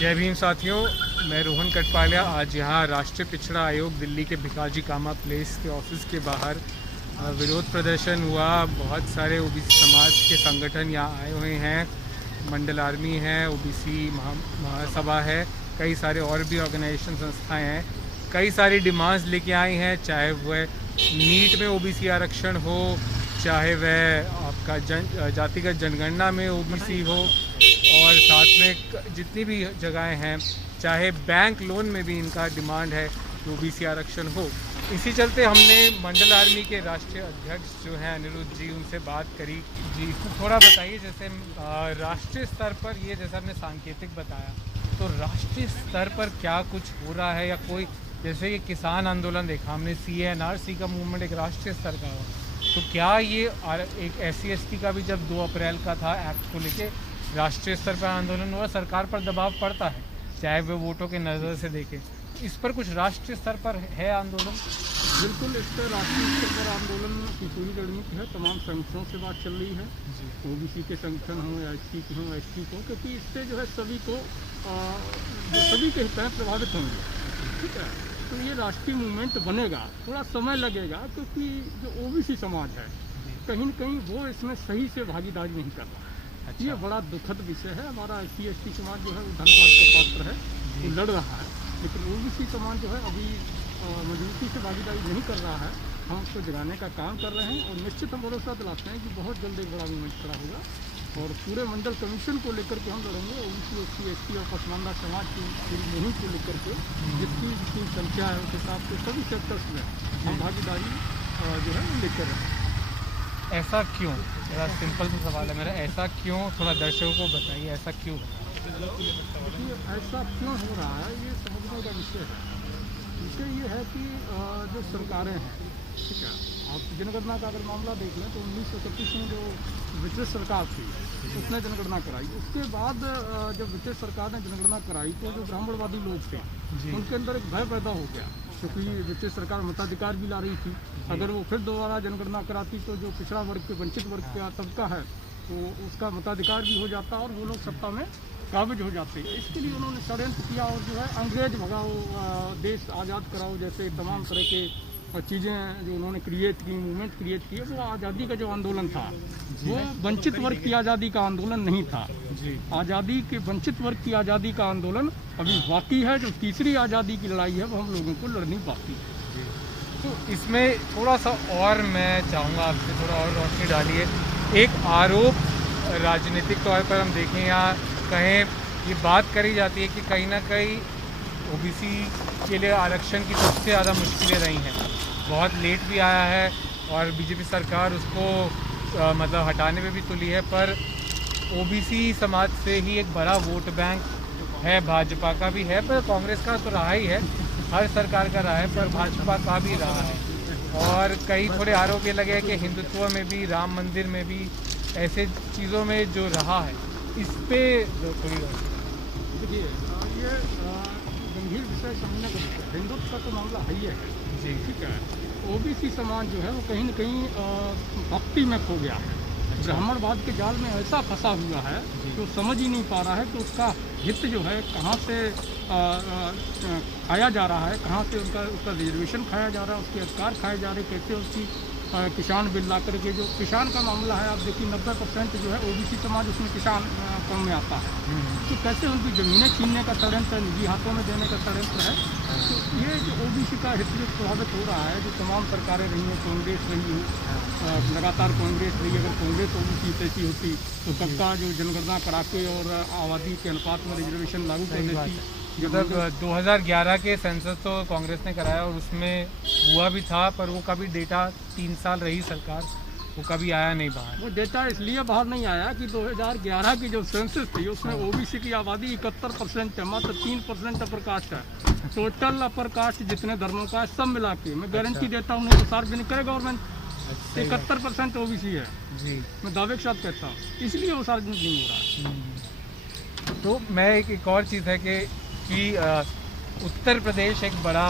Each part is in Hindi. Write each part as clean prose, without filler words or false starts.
जय भीम साथियों, मैं रोहन कटपालिया आज यहाँ राष्ट्रीय पिछड़ा आयोग दिल्ली के भिकाजी कामा प्लेस के ऑफिस के बाहर विरोध प्रदर्शन हुआ। बहुत सारे ओबीसी समाज के संगठन यहाँ आए हुए हैं। मंडल आर्मी है, ओबीसी महासभा है, कई सारे और भी ऑर्गेनाइजेशन संस्थाएं हैं। कई सारी डिमांड्स लेके आई हैं, चाहे वह नीट में ओबीसी आरक्षण हो, चाहे वह आपका जातिगत जनगणना में ओबीसी हो, और साथ में जितनी भी जगहें हैं, चाहे बैंक लोन में भी इनका डिमांड है कि ओबीसी आरक्षण हो। इसी चलते हमने मंडल आर्मी के राष्ट्रीय अध्यक्ष जो हैं अनिरुद्ध जी, उनसे बात करी। जी, थोड़ा बताइए, जैसे राष्ट्रीय स्तर पर ये जैसा आपने सांकेतिक बताया, तो राष्ट्रीय स्तर पर क्या कुछ हो रहा है, या कोई जैसे ये किसान आंदोलन देखा हमने, CA-NRC का मूवमेंट एक राष्ट्रीय स्तर का हो, तो क्या ये एक SC/ST का भी जब 2 अप्रैल का था एक्ट को लेके राष्ट्रीय स्तर पर आंदोलन हुआ, सरकार पर दबाव पड़ता है, चाहे वे वोटों के नज़र से देखें, इस पर कुछ राष्ट्रीय स्तर पर है आंदोलन? बिल्कुल, इस पर राष्ट्रीय स्तर पर आंदोलन की पूरी रणनीति है। तमाम संगठनों से बात चल रही है, ओबीसी के संगठन हों या SC के हों, ST को, क्योंकि इससे जो है सभी को सभी के हित प्रभावित होंगे। ठीक है, तो ये राष्ट्रीय मूवमेंट बनेगा, थोड़ा समय लगेगा, क्योंकि जो ओबीसी समाज है कहीं न कहीं वो इसमें सही से भागीदारी नहीं कर रहा है। अच्छा। ये बड़ा दुखद विषय है। हमारा SC/ST समाज जो है वो धन्यवाद का पात्र है, वो लड़ रहा है, लेकिन ओबीसी समाज जो है अभी मजबूती से भागीदारी नहीं कर रहा है। हम उसको जगाने का काम कर रहे हैं, और निश्चित हम भरोसा दिलाते हैं कि बहुत जल्द एक बड़ा मूवमेंट खड़ा होगा, और पूरे मंडल कमीशन को लेकर के हम लड़ेंगे। ओबीसी, SC/ST और पसमानदा समाज की पूरी मुहिम को लेकर के जितनी संख्या है उस हिसाब से सभी सेक्टर्स में हम भागीदारी जो है वो लेकर रहे हैं। ऐसा क्यों? मेरा सिंपल सा सवाल है मेरा, ऐसा क्यों? थोड़ा दर्शकों को बताइए, ऐसा क्यों? ऐसा क्यों हो रहा है, ये समझने का विषय है। विषय ये है कि जो सरकारें हैं, ठीक है, आप जनगणना का अगर मामला देख लें तो 1931 में जो ब्रिटिश सरकार थी उसने जनगणना कराई। उसके बाद जब ब्रिटिश सरकार ने जनगणना कराई तो जो ब्राह्मणवादी लोग थे उनके अंदर एक भय पैदा हो गया, क्योंकि ब्रिटिश सरकार मताधिकार भी ला रही थी। अगर वो फिर दोबारा जनगणना कराती तो जो पिछड़ा वर्ग के, वंचित वर्ग का तबका है, तो उसका मताधिकार भी हो जाता और वो लोग सत्ता में काबिज हो जाते। इसके लिए उन्होंने षड्यंत्र किया, और जो है अंग्रेज भगाओ, देश आज़ाद कराओ जैसे तमाम तरह के चीज़ें जो उन्होंने क्रिएट की, मूवमेंट क्रिएट किए। वो आज़ादी का जो आंदोलन था वो वंचित वर्ग की आज़ादी का आंदोलन नहीं था। आज़ादी के, वंचित वर्ग की आज़ादी का आंदोलन अभी बाकी है। जो तीसरी आज़ादी की लड़ाई है वो हम लोगों को लड़नी बाकी है। तो इसमें थोड़ा सा और मैं चाहूँगा आपसे थोड़ा और रोशनी डालिए। एक आरोप राजनीतिक तौर पर हम देखें या कहें, ये बात करी जाती है कि कहीं ना कहीं ओबीसी के लिए आरक्षण की सबसे ज़्यादा मुश्किलें रही हैं, बहुत लेट भी आया है, और बीजेपी सरकार उसको मतलब हटाने में भी तुली है, पर ओबीसी समाज से ही एक बड़ा वोट बैंक है, भाजपा का भी है, पर कांग्रेस का तो रहा ही है, हर सरकार का रहा है, पर भाजपा का भी रहा है। और कई थोड़े आरोप ये लगे कि हिंदुत्व में भी, राम मंदिर में भी, ऐसे चीज़ों में जो रहा है, इस पे थोड़ी देखिए, ये गंभीर विषय समझने का विषय। हिंदुत्व का तो मामला है ही है जी, ठीक है। ओबीसी समाज जो है वो कहीं न कहीं भक्ति में खो गया है। ब्राह्मणवाद के जाल में ऐसा फंसा हुआ है कि वो समझ ही नहीं पा रहा है कि उसका हित जो है कहाँ से खाया जा रहा है, कहाँ से उसका रिजर्वेशन खाया जा रहा है, उसके अधिकार खाए जा रहे, कैसे उसकी किसान बिल ला करके, जो किसान का मामला है, आप देखिए 90% जो है ओबीसी समाज उसमें किसान कौम में आता है। तो कैसे उनकी ज़मीनें छीनने का षड्यंत्र, निजी हाथों में देने का षड्यंत्र है। तो ये जो ओबीसी का हित जो प्रभावित हो रहा है, जो तमाम सरकारें रही हैं, कांग्रेस रही हो, लगातार कांग्रेस रही, अगर कांग्रेस ओबीसी ऐसी होती तो सबका जो जनगणना करा के और आबादी के अनुपात में रिजर्वेशन लागू कर देती। मतलब 2011 के सेंसस तो कांग्रेस ने कराया और उसमें हुआ भी था, पर वो कभी डेटा 3 साल रही सरकार, वो कभी आया नहीं बाहर। वो डेटा इसलिए बाहर नहीं आया कि 2011 की जो सेंसस थी उसमें ओबीसी की आबादी 71% है, मात्र 3% अपर कास्ट है। टोटल अपर कास्ट जितने धर्मों का है सब मिला के मैं गारंटी देता हूँ, नहीं तो सार्वजनिक करे गवर्नमेंट, 71% ओबीसी है जी, मैं दावे के साथ कहता हूँ, इसलिए वो सार्वजनिक नहीं हो रहा है। तो मैं एक और चीज़ है कि उत्तर प्रदेश एक बड़ा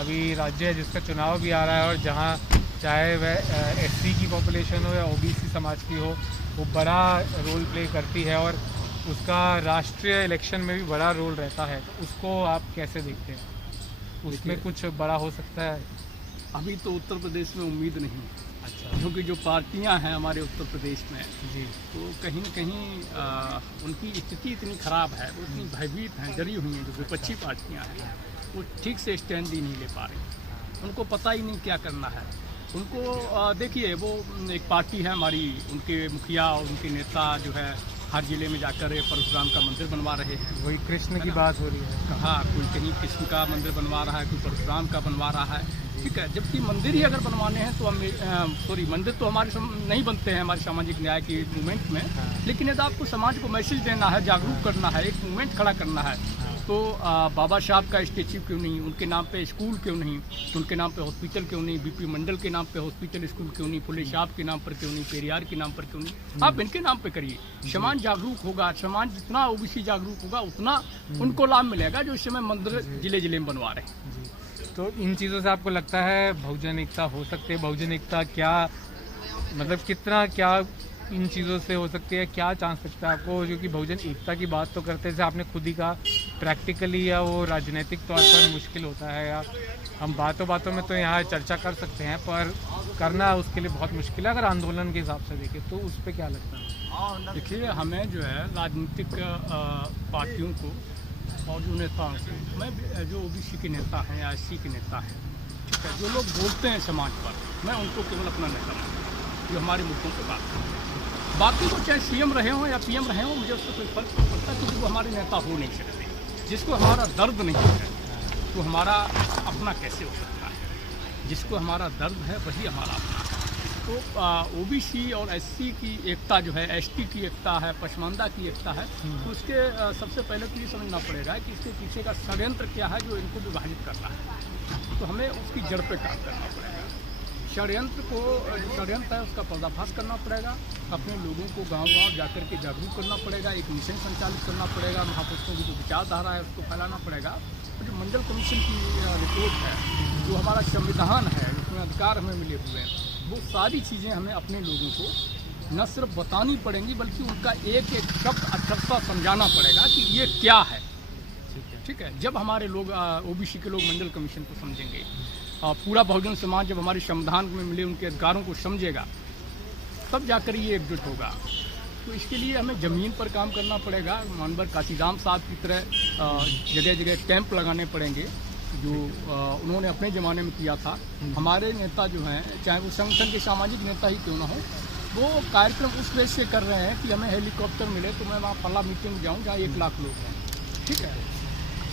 अभी राज्य है जिसका चुनाव भी आ रहा है, और जहाँ चाहे वह SC की पॉपुलेशन हो या ओबीसी समाज की हो, वो बड़ा रोल प्ले करती है। और उसका राष्ट्रीय इलेक्शन में भी बड़ा रोल रहता है, तो उसको आप कैसे देखते हैं? उसमें कुछ बड़ा हो सकता है? अभी तो उत्तर प्रदेश में उम्मीद नहीं, अच्छा क्योंकि जो पार्टियां हैं हमारे उत्तर प्रदेश में, जी, तो कहीं न कहीं उनकी स्थिति इतनी ख़राब है, वो इतनी भयभीत हैं, डरी हुई हैं। जो विपक्षी पार्टियां हैं वो ठीक से स्टैंड ही नहीं ले पा रही, उनको पता ही नहीं क्या करना है। उनको देखिए, वो एक पार्टी है हमारी, उनके मुखिया और उनके नेता जो है हर जिले में जाकर परशुराम का मंदिर बनवा रहे हैं। वही कृष्ण की बात हो रही है। कहा कोई कहीं कृष्ण का मंदिर बनवा रहा है, कोई परशुराम का बनवा रहा है, ठीक है। जबकि मंदिर ही अगर बनवाने हैं तो हम मंदिर तो हमारे नहीं बनते हैं हमारे सामाजिक न्याय के मूवमेंट में, लेकिन यदि आपको समाज को मैसेज देना है, जागरूक करना है, एक मूवमेंट खड़ा करना है, तो बाबा साहब का स्टेच्यू क्यों नहीं, उनके नाम पे स्कूल क्यों नहीं, उनके नाम पे हॉस्पिटल क्यों नहीं, बीपी मंडल के नाम पे हॉस्पिटल स्कूल क्यों नहीं, फुले साहब के नाम पर क्यों नहीं, पेरियार के नाम पर क्यों नहीं, आप इनके नाम पे करिए। समाज जागरूक होगा, समाज जितना ओबीसी जागरूक होगा उतना उनको लाभ मिलेगा, जो इस समय मंदिर जिले जिले में बनवा रहे हैं। तो इन चीज़ों से आपको लगता है बहुजन एकता हो सकती है? बहुजन एकता क्या, मतलब कितना, क्या इन चीज़ों से हो सकती है? क्या चांस सकता है आपको? जो कि बहुजन एकता की बात तो करते हैं, आपने खुद ही कहा प्रैक्टिकली या वो राजनीतिक तौर पर मुश्किल होता है, या हम बातों बातों में तो यहाँ चर्चा कर सकते हैं, पर करना उसके लिए बहुत मुश्किल है अगर आंदोलन के हिसाब से देखें, तो उस पर क्या लगता है? देखिए, हमें जो है राजनीतिक पार्टियों को और जो नेताओं को, मैं जो ओबीसी के नेता हैं या एससी के नेता हैं, ठीक है, जो लोग बोलते हैं समाज पर, मैं उनको केवल अपना नेता मानता हूं, जो हमारे मुद्दों पर बात करते हैं। बाकी को चाहे सीएम रहे हों या पीएम रहे हों, मुझे उससे कोई फर्क नहीं पड़ता, क्योंकि वो हमारे नेता हो नहीं सकते। जिसको हमारा दर्द नहीं है तो हमारा अपना कैसे हो सकता है? जिसको हमारा दर्द है वही हमारा अपना है। तो ओबीसी और एससी की एकता जो है, एसटी की एकता है, पसमानदा की एकता है, तो उसके सबसे पहले तो ये समझना पड़ेगा कि इसके पीछे का षड्यंत्र क्या है जो इनको विभाजित करना है। तो हमें उसकी जड़ पे काम करना पड़ेगा। षड्यंत्र को, जो षड्यंत्र है उसका पर्दाफाश करना पड़ेगा, अपने लोगों को गांव-गांव जाकर के जागरूक करना पड़ेगा, एक मिशन संचालित करना पड़ेगा, महापुरुषों की जो विचारधारा है उसको फैलाना पड़ेगा। तो जो मंडल कमीशन की रिपोर्ट है, जो हमारा संविधान है, जिसमें अधिकार हमें मिले हुए हैं, वो सारी चीज़ें हमें अपने लोगों को न सिर्फ बतानी पड़ेंगी, बल्कि उनका एक एक शब्द अक्षरशः समझाना पड़ेगा कि ये क्या है, ठीक है। जब हमारे लोग ओबीसी के लोग मंडल कमीशन को समझेंगे, पूरा बहुजन समाज जब हमारे संविधान में मिले उनके अधिकारों को समझेगा, तब जाकर ये एकजुट होगा। तो इसके लिए हमें ज़मीन पर काम करना पड़ेगा। मानवर काशीराम साहब की तरह जगह जगह कैंप लगाने पड़ेंगे, जो उन्होंने अपने ज़माने में किया था। हमारे नेता जो हैं, चाहे वो संगठन के सामाजिक नेता ही क्यों ना हो, वो कार्यक्रम उस वजह से कर रहे हैं कि हमें हेलीकॉप्टर मिले तो मैं वहाँ फला मीटिंग में जाऊँ जहाँ 1 लाख लोग हैं, ठीक है।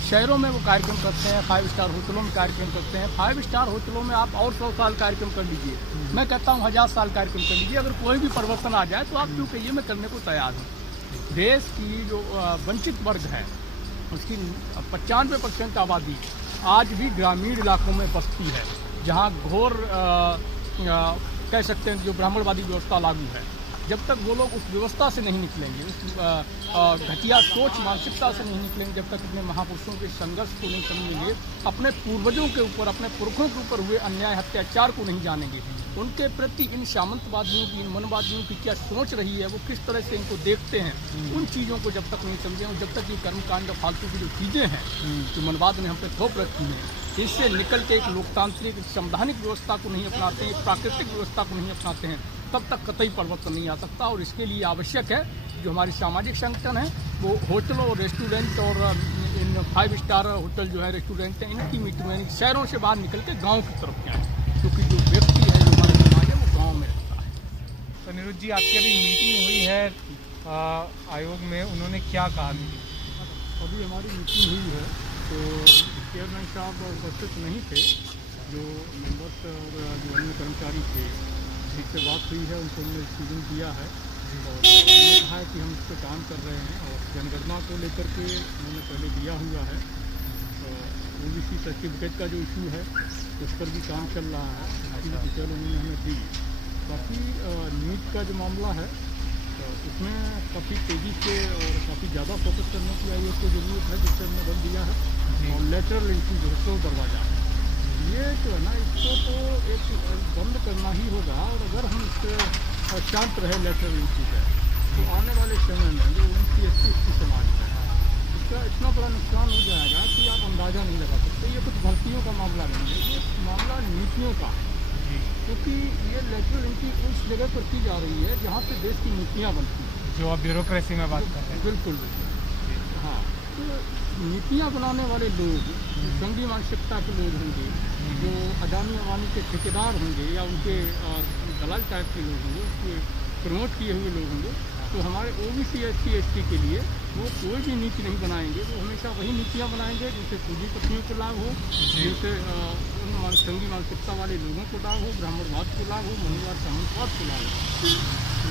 शहरों में वो कार्यक्रम करते हैं, 5 स्टार होटलों में कार्यक्रम करते हैं। 5 स्टार होटलों में आप और 100 साल कार्यक्रम कर लीजिए, मैं कहता हूँ 1000 साल कार्यक्रम कर लीजिए। अगर कोई भी परिवर्तन आ जाए तो आप क्यों कहिए, मैं करने को तैयार हूँ। देश की जो वंचित वर्ग है, उसकी 95% आबादी आज भी ग्रामीण इलाकों में बसती है, जहाँ घोर कह सकते हैं जो ब्राह्मणवादी व्यवस्था लागू है। जब तक वो लोग उस व्यवस्था से नहीं निकलेंगे, उस घटिया सोच मानसिकता से नहीं निकलेंगे, जब तक अपने महापुरुषों के संघर्ष को नहीं समझेंगे, अपने पूर्वजों के ऊपर, अपने पुरखों के ऊपर हुए अन्याय अत्याचार को नहीं जानेंगे, उनके प्रति इन सामंतवादियों की, इन मनवादियों की क्या सोच रही है, वो किस तरह से इनको देखते हैं, उन चीज़ों को जब तक नहीं समझेंगे, जब तक ये कर्मकांड फालतू की जो चीज़ें हैं जो मनवाद ने हम पे थोप रखी हैं, इससे निकल के एक लोकतांत्रिक संवैधानिक व्यवस्था को नहीं अपनाते हैं, एक प्राकृतिक व्यवस्था को नहीं अपनाते हैं, तब तक कतई परिवर्तन नहीं आ सकता। और इसके लिए आवश्यक है जो हमारे सामाजिक संगठन है, वो होटलों और रेस्टोरेंट और इन 5 स्टार होटल जो है, रेस्टोरेंट हैं, इनकी मीटिंग शहरों से बाहर निकल के गाँव की तरफ जाए, क्योंकि जो व्यक्ति है, जो हमारे समाज है, वो गाँव में रहता है। तो निरुद्ध जी, आपकी अभी मीटिंग हुई है आयोग में, उन्होंने क्या कहा? अभी हमारी मीटिंग हुई है, तो चेयरमैन साहब उपस्थित नहीं थे, जो मेंबर्स और जो अन्य कर्मचारी थे, जिससे बात हुई है, उनको हमने डिसीजन दिया है और उन्होंने कहा है कि हम इस पर काम कर रहे हैं। और जनगणना को लेकर के उन्होंने पहले दिया हुआ है, ओबीसी सर्टिफिकेट का जो इशू है उस पर भी काम चल रहा है, इसकी डिटेल उन्होंने हमें दी। बाकी नीट का जो मामला है, उसमें काफ़ी तेज़ी से और काफ़ी ज़्यादा फोकस करने की आयोग को ज़रूरत है, जिससे हमने बंद दिया है। और लेटरल एंट्री जो है, 100 दरवाज़ा, ये जो है ना, इसको तो एक बंद करना ही होगा। और अगर हम इससे शांत रहे लेटरल एंट्री से, तो आने वाले समय में जो ओबीसी एससी समाज है इसका इतना बड़ा नुकसान हो जाएगा कि आप अंदाज़ा नहीं लगा सकते। ये कुछ भर्तियों का मामला नहीं है, ये मामला नीतियों का, क्योंकि ये लेटरल एंट्री उस जगह पर की जा रही है जहाँ पे देश की नीतियाँ बनती हैं, जो आप ब्यूरोक्रेसी में बात कर रहे हैं। बिल्कुल बिल्कुल। हाँ, तो नीतियाँ बनाने वाले लोग संघी मानसिकता के लोग होंगे, जो अडानी अवानी के ठेकेदार होंगे या उनके दलाल टाइप के लोग होंगे, उसके प्रमोट किए हुए लोग होंगे, तो हमारे ओबीसी एससी एसटी के लिए वो कोई भी नीति नहीं बनाएंगे। वो हमेशा वही नीतियाँ बनाएंगे जिनसे पूंजीपतियों को लाभ हो, जिनसे संघी मानसिकता वाले लोगों को लाभ हो, ब्राह्मणवाद को लाभ हो, मनुवाद सामंतवाद को लाभ हो।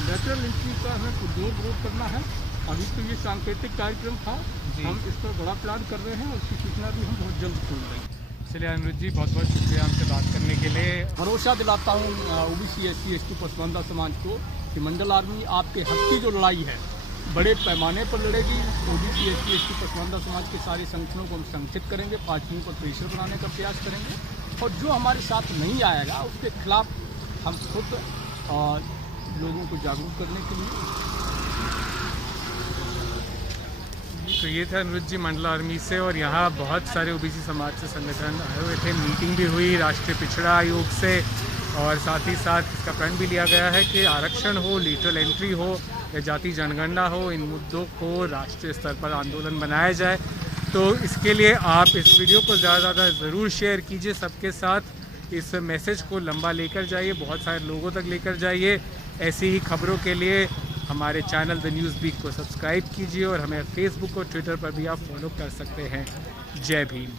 लेटरल एंट्री का हमें पुरजोर विरोध करना है। अभी तो ये सांकेतिक कार्यक्रम था, हम इस पर बड़ा प्लान कर रहे हैं और उसकी सूचना भी हम बहुत जल्द खोल रहे हैं। चलिए अनिरुद्ध जी, बहुत बहुत शुक्रिया हमसे बात करने के लिए। भरोसा दिलाता हूँ ओबीसी एससी एसटी पसमानदा समाज को कि मंडल आर्मी आपके हक की जो लड़ाई है बड़े पैमाने पर लड़ेगी। ओबीसी एससी एसटी पसमानदा समाज के सारे संगठनों को हम संगठित करेंगे, पार्टियों पर प्रेशर बनाने का प्रयास करेंगे, और जो हमारे साथ नहीं आएगा उसके खिलाफ हम खुद लोगों को जागरूक करने के लिए। तो ये था अनिरुद्ध जी मंडल आर्मी से, और यहाँ बहुत सारे ओबीसी समाज से संगठन आए हुए थे। मीटिंग भी हुई राष्ट्रीय पिछड़ा आयोग से, और साथ ही साथ इसका प्रण भी लिया गया है कि आरक्षण हो, लेटरल एंट्री हो या जाति जनगणना हो, इन मुद्दों को राष्ट्रीय स्तर पर आंदोलन बनाया जाए। तो इसके लिए आप इस वीडियो को ज़्यादा से ज़्यादा ज़रूर शेयर कीजिए, सबके साथ इस मैसेज को लंबा लेकर जाइए, बहुत सारे लोगों तक लेकर जाइए। ऐसी ही खबरों के लिए हमारे चैनल द न्यूज़ बीट को सब्सक्राइब कीजिए, और हमें फेसबुक और ट्विटर पर भी आप फॉलो कर सकते हैं। जय भीम।